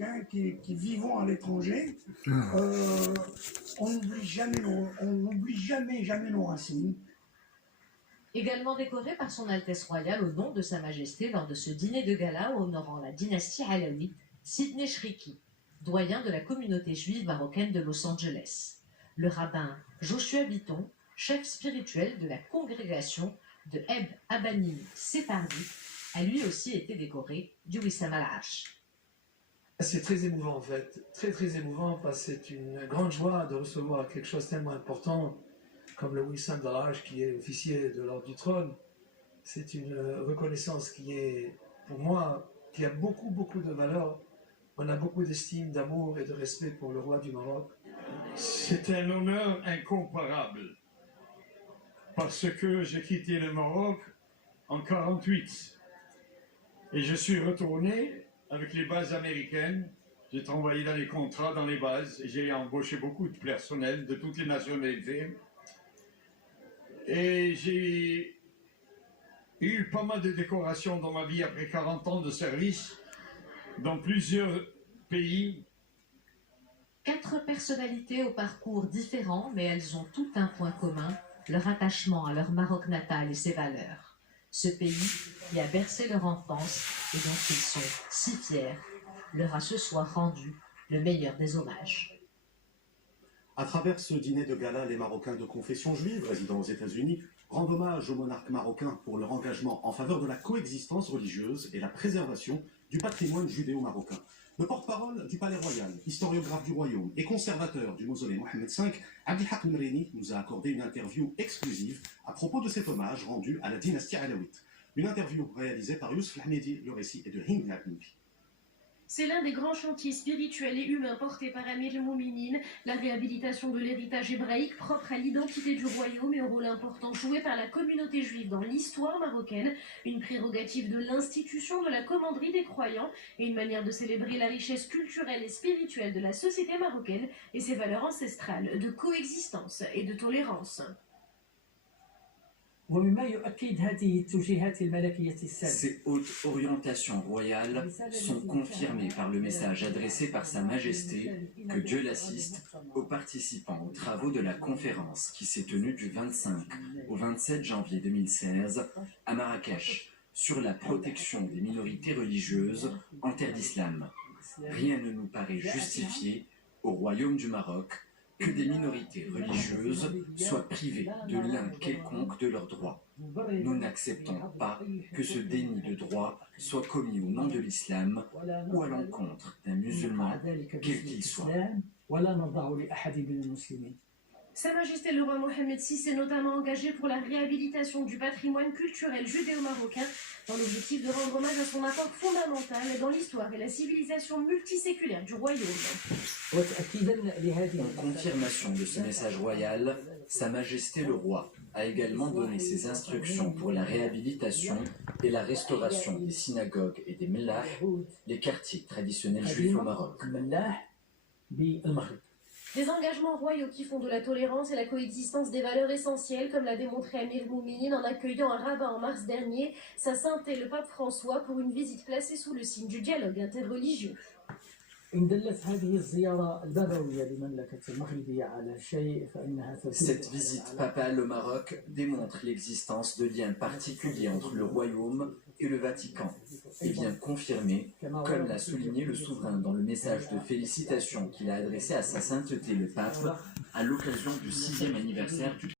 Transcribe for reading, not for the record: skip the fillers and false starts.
Marocains qui vivons à l'étranger, on n'oublie jamais nos racines. Également décoré par son Altesse royale au nom de Sa Majesté lors de ce dîner de gala honorant la dynastie alawite, Sidney Shriki, doyen de la communauté juive marocaine de Los Angeles. Le rabbin Joshua Bitton, chef spirituel de la congrégation de Heb Abanim Sephardi, a lui aussi été décoré du Wissam al-Arsh. C'est très émouvant en fait, très émouvant parce que c'est une grande joie de recevoir quelque chose tellement important comme le Wissam al-Arsh qui est officier de l'ordre du trône. C'est une reconnaissance qui est, pour moi, qui a beaucoup de valeur. On a beaucoup d'estime, d'amour et de respect pour le roi du Maroc. C'est un honneur incomparable parce que j'ai quitté le Maroc en 1948 et je suis retourné avec les bases américaines. J'ai travaillé dans les contrats, dans les bases, et j'ai embauché beaucoup de personnel de toutes les nationalités. Et j'ai eu pas mal de décorations dans ma vie après 40 ans de service dans plusieurs pays. 4 personnalités au parcours différent, mais elles ont tout un point commun, leur attachement à leur Maroc natal et ses valeurs. Ce pays qui a bercé leur enfance et dont ils sont si fiers, leur a ce soir rendu le meilleur des hommages. À travers ce dîner de gala, les Marocains de confession juive résidant aux États-Unis rendent hommage aux monarques marocains pour leur engagement en faveur de la coexistence religieuse et la préservation du patrimoine judéo-marocain. Le porte-parole du Palais Royal, historiographe du Royaume et conservateur du mausolée Mohamed V, Abdelhak Mreini, nous a accordé une interview exclusive à propos de cet hommage rendu à la dynastie alawite. Une interview réalisée par Youssef Hamedi, le récit est de Hind Labnoubi. C'est l'un des grands chantiers spirituels et humains portés par Amir el-Mouminin, la réhabilitation de l'héritage hébraïque propre à l'identité du royaume et au rôle important joué par la communauté juive dans l'histoire marocaine, une prérogative de l'institution de la commanderie des croyants et une manière de célébrer la richesse culturelle et spirituelle de la société marocaine et ses valeurs ancestrales de coexistence et de tolérance. Ces hautes orientations royales sont confirmées par le message adressé par Sa Majesté, que Dieu l'assiste, aux participants aux travaux de la conférence qui s'est tenue du 25 au 27 janvier 2016 à Marrakech sur la protection des minorités religieuses en terre d'islam. Rien ne nous paraît justifié au Royaume du Maroc que des minorités religieuses soient privées de l'un quelconque de leurs droits. Nous n'acceptons pas que ce déni de droit soit commis au nom de l'islam ou à l'encontre d'un musulman, quel qu'il soit. Sa Majesté le roi Mohamed VI s'est notamment engagé pour la réhabilitation du patrimoine culturel judéo-marocain dans l'objectif de rendre hommage à son apport fondamental dans l'histoire et la civilisation multiséculaire du royaume. En confirmation de ce message royal, Sa Majesté le roi a également donné ses instructions pour la réhabilitation et la restauration des synagogues et des mellahs, les quartiers traditionnels juifs au Maroc. Des engagements royaux qui font de la tolérance et la coexistence des valeurs essentielles, comme l'a démontré Amir el-Mouminin en accueillant un rabbin en mars dernier, Sa Sainteté le pape François, pour une visite placée sous le signe du dialogue interreligieux. Cette visite papale au Maroc démontre l'existence de liens particuliers entre le Royaume et le Vatican et vient confirmer, comme l'a souligné le souverain dans le message de félicitations qu'il a adressé à Sa Sainteté le Pape à l'occasion du 6e anniversaire du